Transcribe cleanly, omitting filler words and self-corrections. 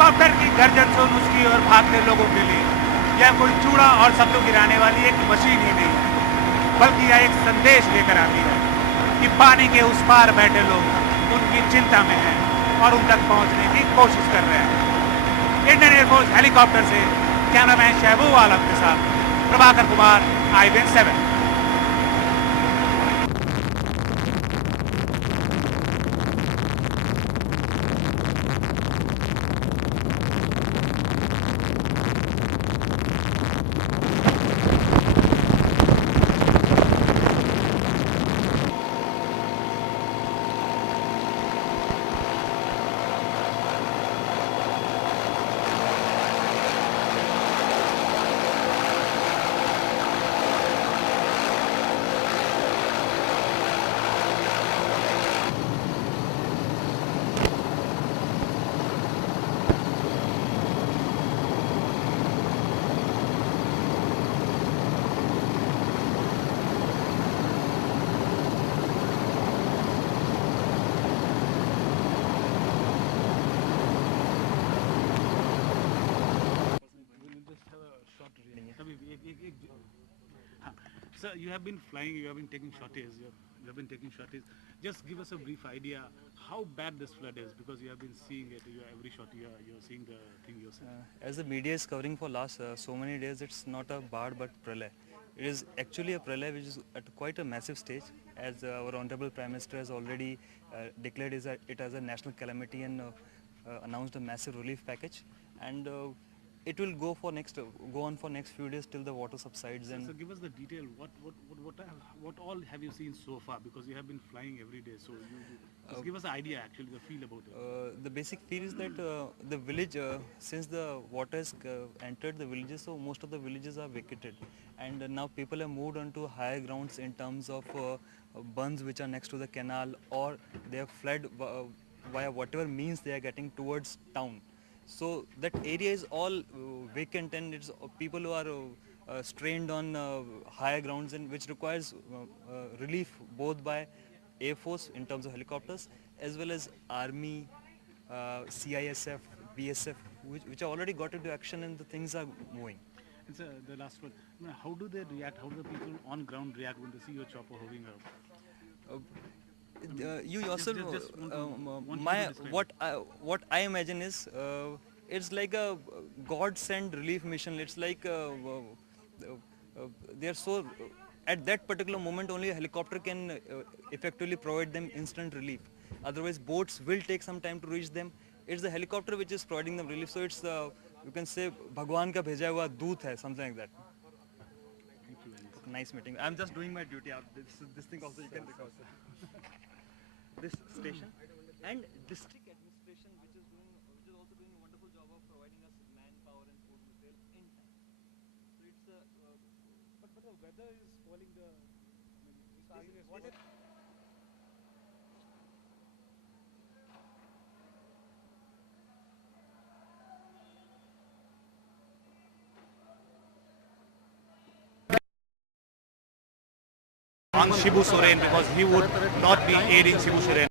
Helicopter की गर्जन सुन उसकी और भागते लोगों के लिए यह कोई चूड़ा और शब्दों गिराने वाली एक मशीन ही नहीं, बल्कि यह एक संदेश लेकर आती है कि पानी के उस पार बैठे लोग उनकी चिंता में हैं और उन तक पहुंचने की कोशिश कर रहे हैं। इंडियन एयरफोर्स हेलीकॉप्टर से कैमरामैन शहबूब आलम के साथ Prabhakar Kumar, IBN7। Sir, you have been flying, you have been taking shorties, you have been taking shorties. Just give us a brief idea how bad this flood is, because you have been seeing it. Every shot you're seeing the thing yourself. As the media is covering for last so many days, it's not a Baad but Pralay. It is actually a Pralay which is at quite a massive stage, as our Honorable Prime Minister has already declared it as a national calamity and announced a massive relief package. And it will go on for next few days till the water subsides. So, give us the detail. What all have you seen so far? Because you have been flying every day, so just give us an idea, actually, the feel about it. The basic feel is that the village, since the water has entered the villages, so most of the villages are vacated, and now people have moved on to higher grounds in terms of bunds which are next to the canal, or they have fled via whatever means they are getting towards town. So that area is all vacant, and it's people who are strained on higher grounds, and which requires relief both by Air Force in terms of helicopters, as well as Army, CISF, BSF, which have already got into action, and the things are moving. And sir, the last one, how do they react? How do the people on ground react when they see your chopper hovering up? You yourself, what I imagine is it's like a God-sent relief mission. It's like they are so at that particular moment only a helicopter can effectively provide them instant relief. Otherwise, boats will take some time to reach them. It's the helicopter which is providing them relief. So it's you can say Bhagwan ka bheja hua doot hai, something like that. Thank you very much. Nice meeting. I'm just doing my duty. This thing also you can record. This station and district administration, which is also doing a wonderful job of providing us manpower and food material in time. So it's But the weather is spoiling the. What is on Shibu Soren, because he would not be aiding Shibu Soren.